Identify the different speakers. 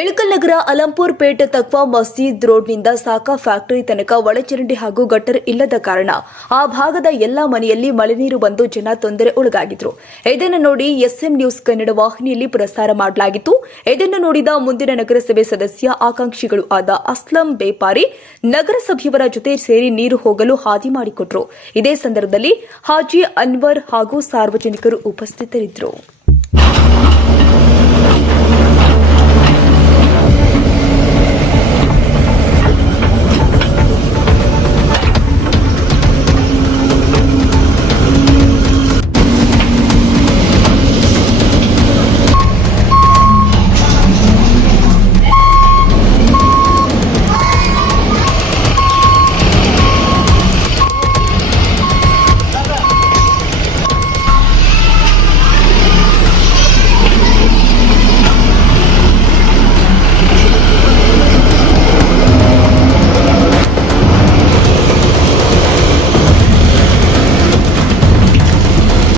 Speaker 1: ಉಳಕಲ್ ನಗರ ಅಲಂಪುರ್ ಪೇಟೆ ತಕ್ವಾ ಮಸೀದ್ ರೋಡ್ನಿಂದ ಸಾಕಾ ಫ್ಯಾಕ್ಟರಿ ತನಕ ಒಳಚರಂಡಿ ಹಾಗೂ ಗಟ್ಟರ್ ಇಲ್ಲದ ಕಾರಣ ಆ ಭಾಗದ ಎಲ್ಲಾ ಮನೆಯಲ್ಲಿ ಮಳೆ ನೀರು ಬಂದು ಜನ ತೊಂದರೆ ಒಳಗಾಗಿದ್ರು ಇದನ್ನು ನೋಡಿ ಎಸ್ಎಂ ನ್ಯೂಸ್ ಕನ್ನಡ ವಾಹಿನಿಯಲ್ಲಿ ಪ್ರಸಾರ ಮಾಡಲಾಗಿತ್ತು. ಇದನ್ನು ನೋಡಿದ ಮುಂದಿನ ನಗರಸಭೆ ಸದಸ್ಯ ಆಕಾಂಕ್ಷಿಗಳು ಆದ ಅಸ್ಲಂ ಬೇಪಾರಿ ನಗರಸಭೆಯವರ ಜೊತೆ ಸೇರಿ ನೀರು ಹೋಗಲು ಹಾದಿ ಮಾಡಿಕೊಟ್ರು. ಇದೇ ಸಂದರ್ಭದಲ್ಲಿ ಹಾಜಿ ಅನ್ವರ್ ಹಾಗೂ ಸಾರ್ವಜನಿಕರು ಉಪಸ್ಥಿತರಿದ್ದರು.